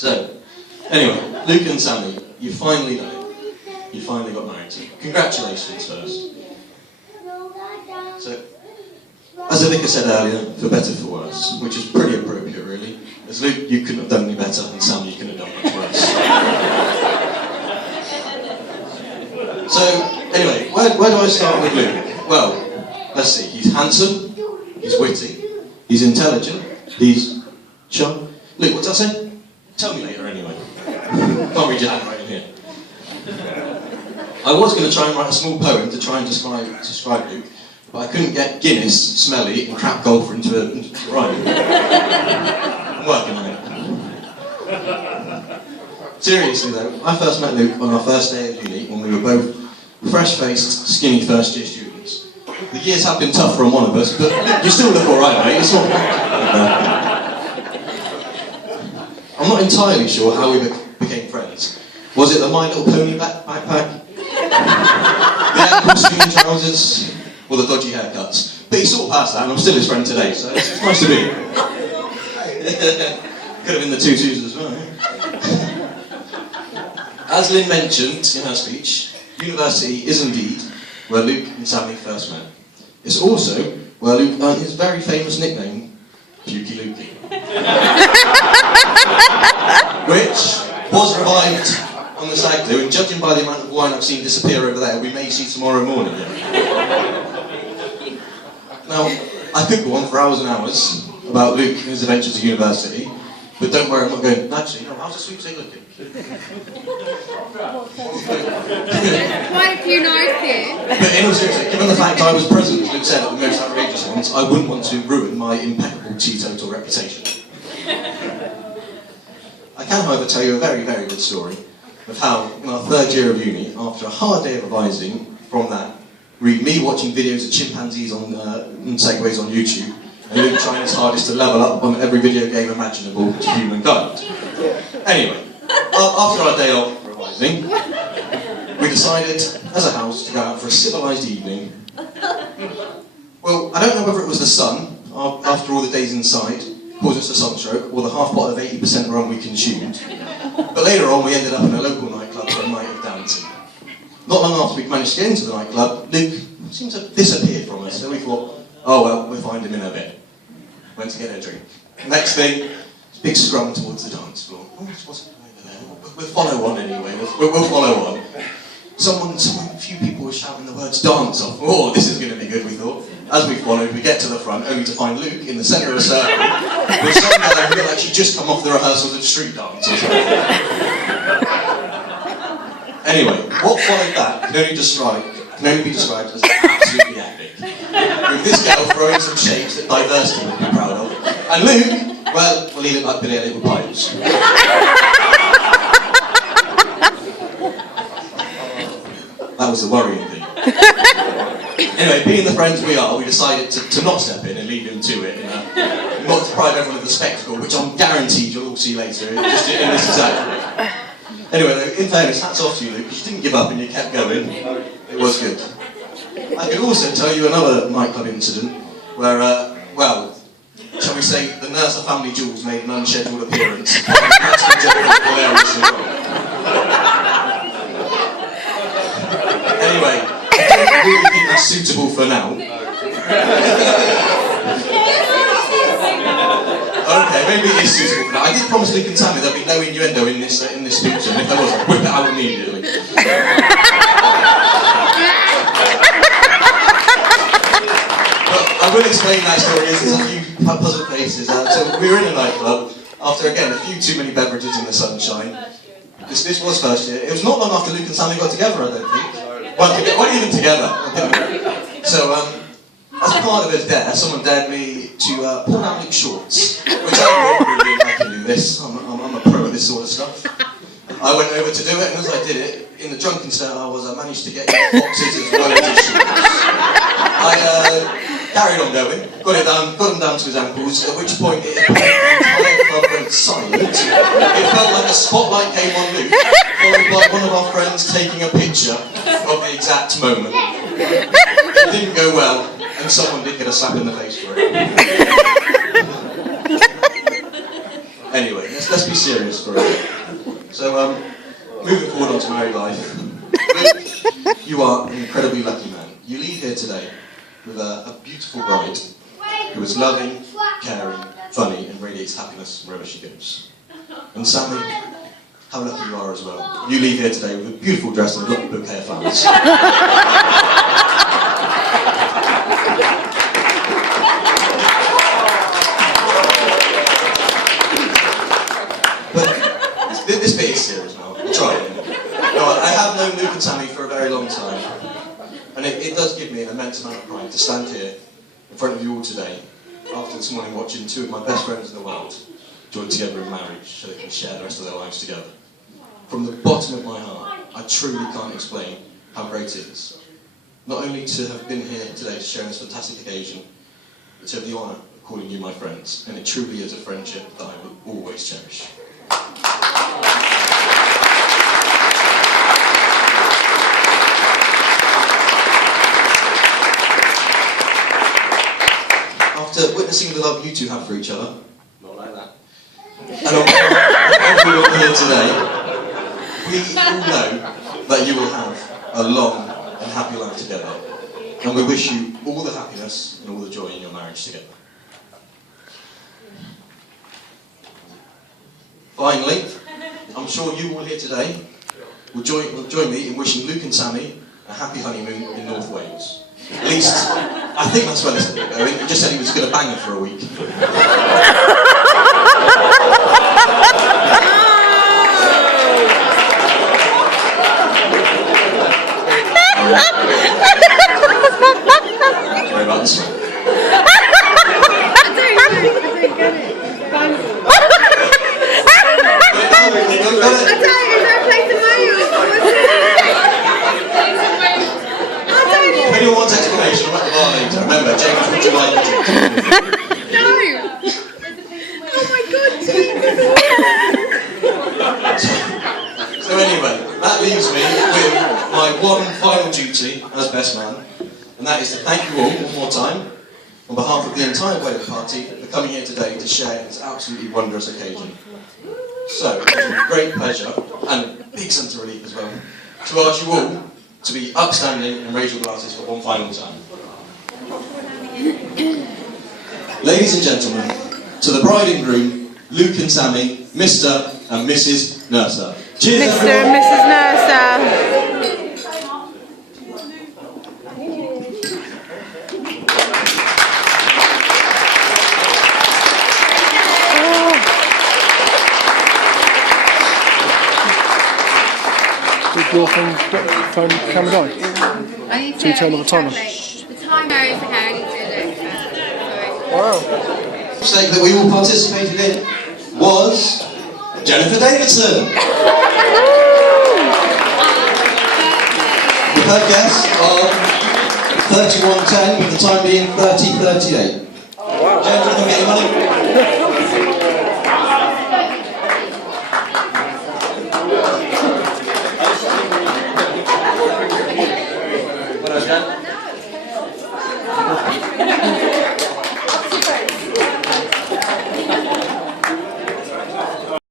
So, anyway, Luke and Sammie, you finally done it. You finally got married. So, congratulations first. So, as the vicar said earlier, for better for worse, which is pretty appropriate really. As Luke, you couldn't have done any better, and Sammie, you couldn't have done much worse. So, anyway, where do I start with Luke? Well, let's see, he's handsome, he's witty, he's intelligent, he's sharp. Luke, what's that say? Tell me later anyway. Can't read your handwriting here. I was going to try and write a small poem to try and describe Luke, but I couldn't get Guinness, smelly, and crap golfer into a rhyme. I'm working on it. Seriously though, I first met Luke on our first day of uni when we were both fresh-faced, skinny first-year students. The years have been tougher on one of us, but you still look alright, mate. It's not I'm not entirely sure how we became friends. Was it the My Little Pony backpack? The ankle swinging trousers? Or the dodgy haircuts? But he's sort of past that, and I'm still his friend today, so it's nice to be here. Could have been the tutus as well. As Lynn mentioned in her speech, university is indeed where Luke and Sammie first met. It's also where Luke earned his very famous nickname, Pukey Lukey. Which was revived on the stag do, and judging by the amount of wine I've seen disappear over there, we may see tomorrow morning. Now, I could go on for hours and hours about Luke and his adventures at university, but don't worry, I'm not going, actually, no, how's the sweepsake looking? Quite a few nights here. But in all seriousness, given the fact I was present, as Luke said, at the most outrageous ones, I wouldn't want to ruin my impeccable teetotal reputation. I can, however, tell you a very, very good story of how, in our third year of uni, after a hard day of revising, from that, read me watching videos of chimpanzees on segways on YouTube, and Luke trying his hardest to level up on every video game imaginable to humankind. Anyway, after our day of revising, we decided, as a house, to go out for a civilised evening. Well, I don't know whether it was the sun, after all the days inside, caused us a sunstroke, or the half pot of 80% rum we consumed. But later on, we ended up in a local nightclub for a night of dancing. Not long after we'd managed to get into the nightclub, Luke seemed to have disappeared from us, so we thought, oh well, we'll find him in a bit. Went to get a drink. Next thing, big scrum towards the dance floor. Oh, what's it over there? We'll follow on anyway, we'll follow on. A few people were shouting the words dance off. Oh, this is going to be good, we thought. As we followed, we get to the front, only to find Luke in the centre of a circle, with some guy who looked like she'd just come off the rehearsals of street dance or something. Anyway, what followed that can only be described as absolutely epic. With this girl throwing some shapes that diversity would be proud of. And Luke, well, he looked like Billy Elliot with pipes. That was the worrying thing. Anyway, being the friends we are, we decided to not step in and leave him to it, and not deprive everyone of the spectacle, which I'm guaranteed you'll all see later, just in this exact way. Anyway, though, in fairness, hats off to you, Luke, because you didn't give up and you kept going. It was good. I could also tell you another nightclub incident where, well, shall we say, the nurse of Family Jewels made an unscheduled appearance. That's hilariously wrong. Anyway, I don't really think that's suitable for now. Okay, maybe it is suitable for now. I did promise Luke and Sammie there'd be no innuendo in this speech, and if there was, I'd whip it out immediately. But I will explain that story as there's a few puzzle faces. So we were in a nightclub after, again, a few too many beverages in the sunshine. This was first year. It was not long after Luke and Sammie got together, I don't think. Well, not even together. So, as part of his dare, someone dared me to pull out Luke's shorts, which I thought, really, I can do this. I'm a pro at this sort of stuff. I went over to do it, and as I did it, in the drunken state I managed to get his boxes as well as his shorts. I carried on going, got him down to his ankles, at which point the entire club went silent. It felt like a spotlight came on Luke, followed by one of our friends taking a picture of the exact moment. It didn't go well, and someone did get a slap in the face for it. Anyway, let's let's be serious for a bit. So, moving forward onto married life. Luke, you are an incredibly lucky man. You leave here today with a beautiful bride who is loving, caring, funny, and radiates happiness wherever she goes. And Sammie, how lucky you are as well. You leave here today with a beautiful dress and a lovely bouquet of flowers. But this bit is serious now. I'll try it. No, I have known Luke and Sammie for a very long time. And it does give me an immense amount of pride to stand here in front of you all today, after this morning watching two of my best friends in the world join together in marriage so they can share the rest of their lives together. From the bottom of my heart, I truly can't explain how great it is. Not only to have been here today to share this fantastic occasion, but to have the honour of calling you my friends, and it truly is a friendship that I will always cherish. After witnessing the love you two have for each other, not like that, and on everyone here today, we all know that you will have a long and happy life together, and we wish you all the happiness and all the joy in your marriage together. Finally, I'm sure you all here today will join me in wishing Luke and Sammie a happy honeymoon in North Wales. At least, I think that's where this is going. He just said he was going to bang her for a week. Sorry about this. If anyone wants explanation, I'm at the bar later. Remember, James, would you like to? No! Oh my god, Jesus! So anyway, that leaves me with my one final duty as best man, and that is to thank you all one more time, on behalf of the entire wedding party, for coming here today to share this absolutely wondrous occasion. So, it's a great pleasure, and a big sense of relief as well, to ask you all to be upstanding and raise your glasses for one final time. Ladies and gentlemen, to the bride and groom, Luke and Sammie, Mr. and Mrs. Nurser. Cheers, Mr. everyone. and Mrs. Nurser. Did your phone camera die? I need So you turn off the timer? The timer is okay, I need to do it first. Sorry. Wow. The mistake that we all participated in was Jennifer Davidson. With her guess of 31:10, with the time being 30:38. Wow. Jen, do you want to get your money?